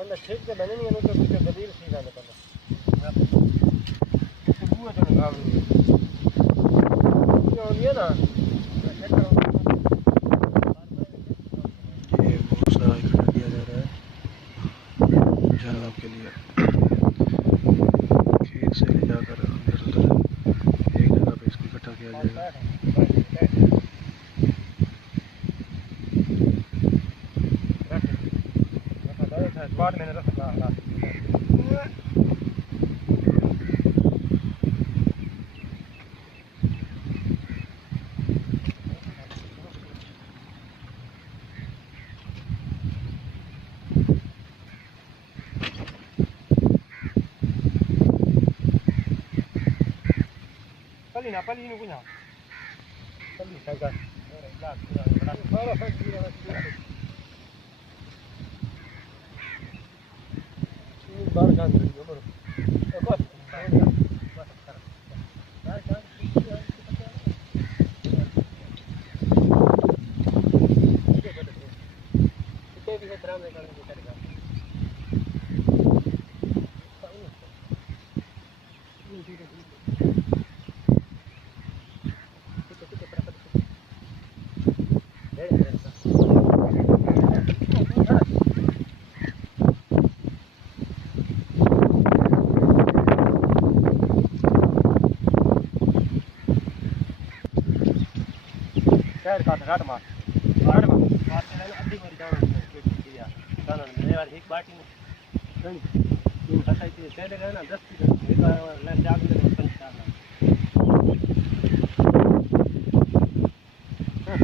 पन्ना ठीक से बने नहीं तो कुछ बदील सी जाने पन्ना सुबह तो काम नहीं ये हो ना ये भूसा इकट्ठा किया जा रहा है जानवर के लिए खेत से ले जाकर अंदर उधर एक जगह पे इसको इकट्ठा किया जाएगा। बाद में रख ला pali ini punya pali saya lah kalau saya kira ini baru kan baru ekor kita bisa teramai kalau kita dekat घाट मार अड्डी मारी जाना एक बाटी में तीन फसाई थी पहले गए ना 10 की जाग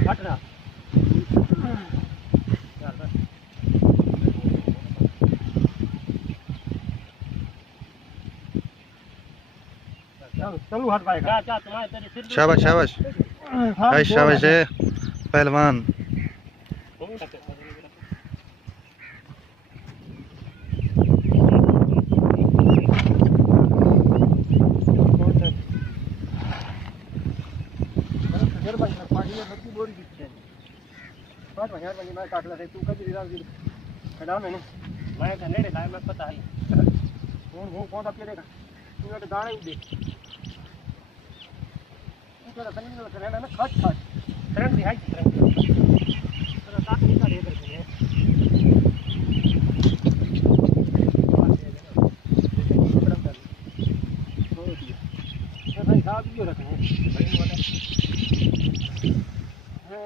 घटना चलो हट पाएगा शाबाश शाबाश शाबाश है पहलवान। मैं पता है कौन सा पेड़ेगा तू दाने ही दे ना खट खट करंट दिखाई तेरा काट निकाल दे करके है भाई साहब ये रखने भाई वाला है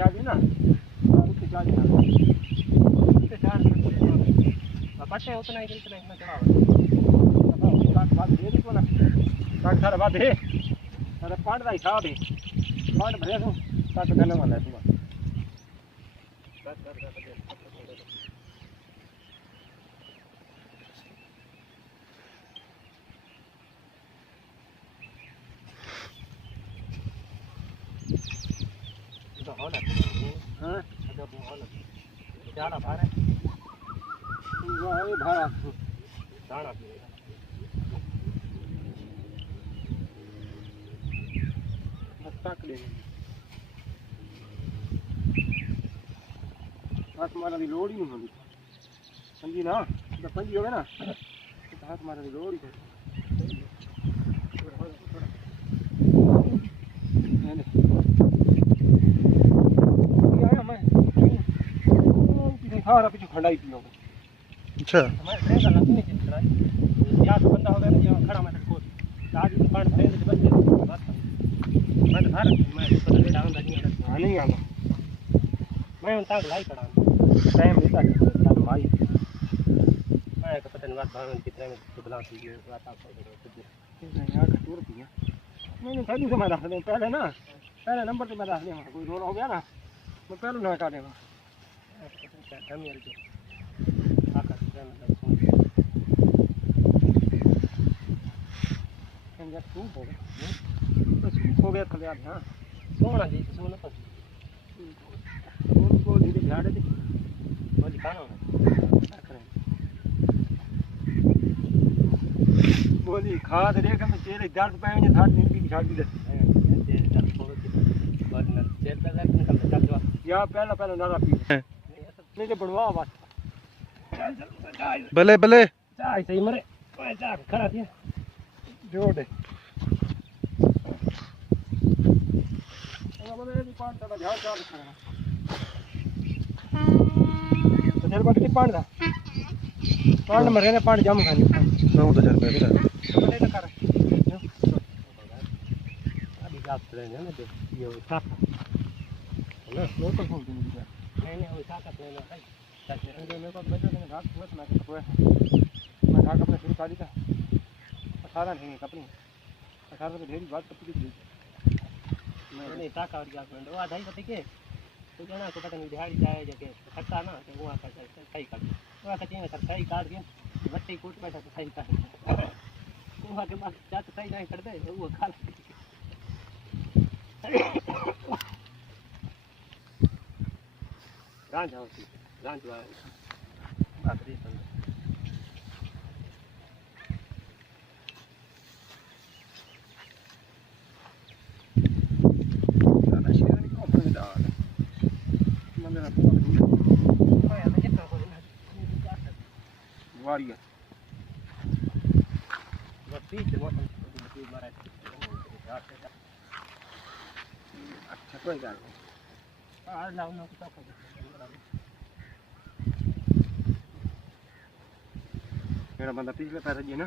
चार्ज ना उसके चार्ज ना उसके चार्ज पट्टे उतना ही इतना चढ़ावा बात दे दी को ना काट सारा बात है अरे पांड भाई साहब है पांड भरे तो काट देने वाला है तुम्हारा तो हो ना हां तो हो ना ज्यादा भार है वो है भाड़ा दाना तक ले हाथ मारा दी लोड़ ही नहीं होती समझी ना जब पंजी हो गए ना तो हाथ मारा दी लोड़ ही सारा पीछे खंडा ही पियोगे अच्छा हमारे ट्रेन का लगने की खड़ा या तो बंदा हो गया ना यहाँ खड़ा मैं को आज दुकान भरे तो बस मैं तो भारत मैं पता ले डाउन रही नहीं आना मैं उन तक लाई करा टाइम लेता है भाई मैं पता नहीं बात भावन कितने में बदला थी ये बात आप यार टूर पिया मैंने कहा दूसरा मैं रख दे पहले नंबर पे मैं रख दे कोई रोल हो गया ना मैं पहले ना काटेगा हम यार जो आकर जब सूप हो गया तो सूप हो गया खलिया हां सोना जी सोना पर उनको धीरे झाड़े दे वो दिखाना क्या करें बोली खाद रे के चेहरे दर्द पाए ने 60 दिन की झाड़ दी दे दर्द थोड़ा या पहला पहला नारा पी नहीं तो बनवा बस भले भले चाय सही मरे चाय खड़ा थी जोड़ दे चल बाकी पानी दा पानी मरे ने पानी जाम खानी मैं तो चल पे फिर बड़े तो कर अभी जात लेने ना दे ये साफ ना नो तो फोन दे नहीं वो साफ लेना है सच्चे मेरे को बच्चों ने घाट मत ना कोई मैं घाट अपने शुरू कर दी 18 नहीं अपनी 18 में ढेरी बात कपड़ी दी नहीं ताका और क्या वो आधाई पति के तो जना को पता नहीं दिहाड़ी जाए जाके खट्टा ना तो वो आता सही काट वो कहते हैं सर सही काट के बच्चे कोट बैठा तो सही काट वो आके बात जात सही नहीं कर दे वो खा रांझ होती रांझ वाला बात रे संग वारिया वती मौसम मारा अच्छा कोई गल नहीं आ लाओ ना तो मेरा बंदा पिछले पैर जी ना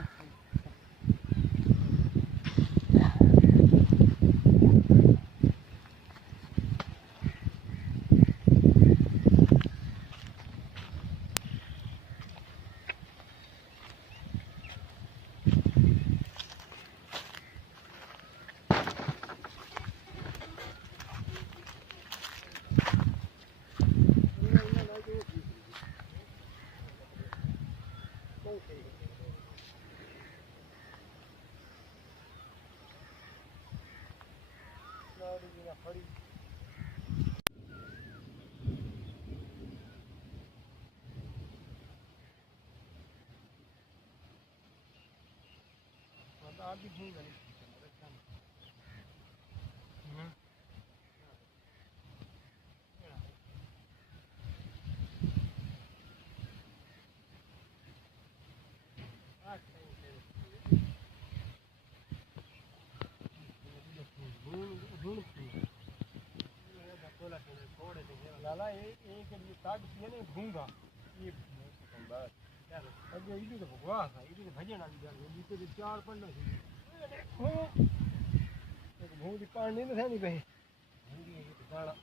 आगे घूम गए लाला एक ताक पिए ने घूंगा ये अगे इधर तो भगवा था इधर भजन आ गया ये तो चार पंडा थी एक भूंगी पानी नहीं था नहीं पे भूंगी ये तो गाड़ा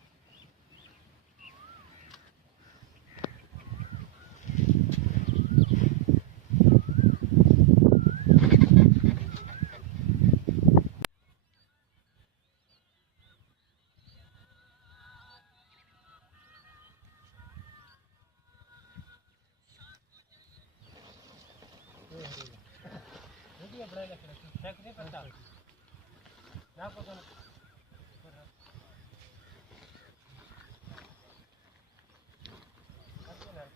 बड़ा लग रहा है नहीं पता ना पता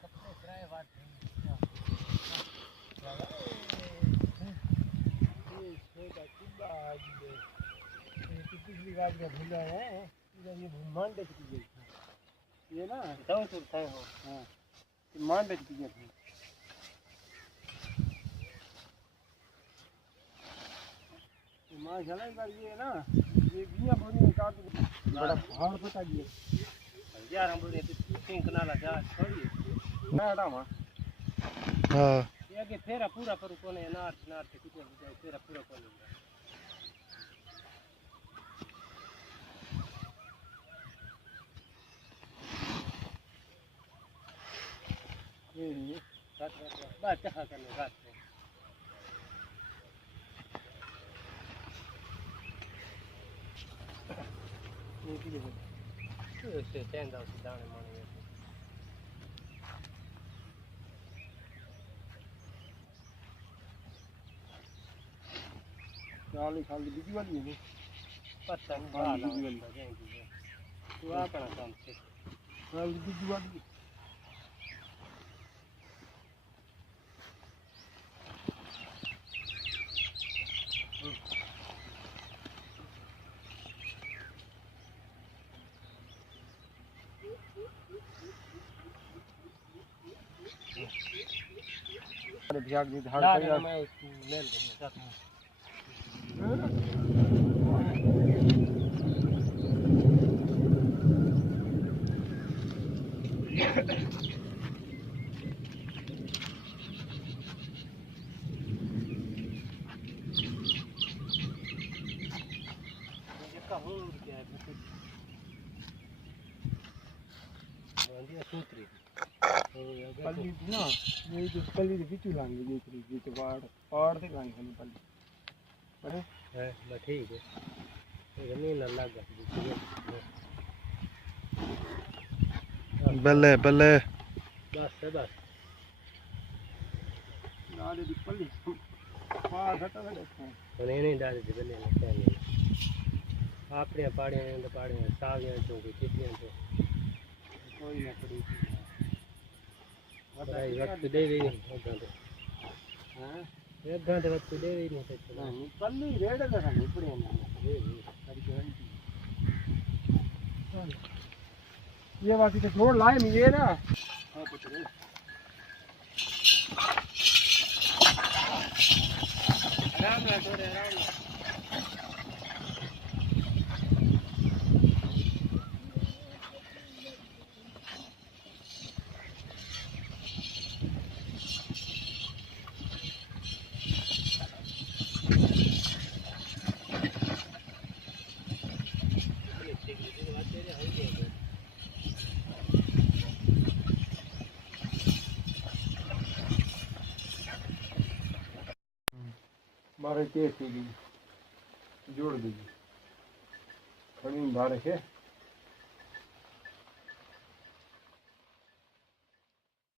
कपड़े किराए बात पिछली गाड़ी का भूला है ये मान देख ये ना तो है हो हाँ मान देख दी मां चला ये ना ये बिया बोरी काट बड़ा पहाड़ पता दिए यार हम बोले पिंक नाला जा छोड़िए ना हटा मां हां ये के फेरा पूरा पर कोने नार्थ नार्थ कुछ फेरा पूरा कोने ये बात क्या करने बात से चेंदा से दाने माने खाली खाली बिजी वाली है पता नहीं खाली बिजी वाली तू आ करा काम से खाली बिजी वाली भ्याग दी धाड़ ला पर ना मैं मेल कर पल्ली थी ना ये जो पल्ली के बीच लांगे दूसरी बीच पहाड़ से लांगे हम पल्ली अरे है बस ठीक है जमीन अलग है बल्ले बल्ले बस है बस नाले दी पल्ली पहाड़ घटा है उन्हें नहीं डाल दी बल्ले ने क्या नहीं आपने पहाड़ियां सावियां तो कितनी तो कोई ना पड़ी भाई वक्त दे भी नहीं हां एक घंटे वक्त दे भी नहीं सकते नहीं पल्ली रेड का नहीं पड़ी ना ये वासी तो छोड़ लाए मैं ये ना हां पुत्र आराम ना छोड़े आराम मारे के थी जोड़ दीजिए खड़ी बारिश है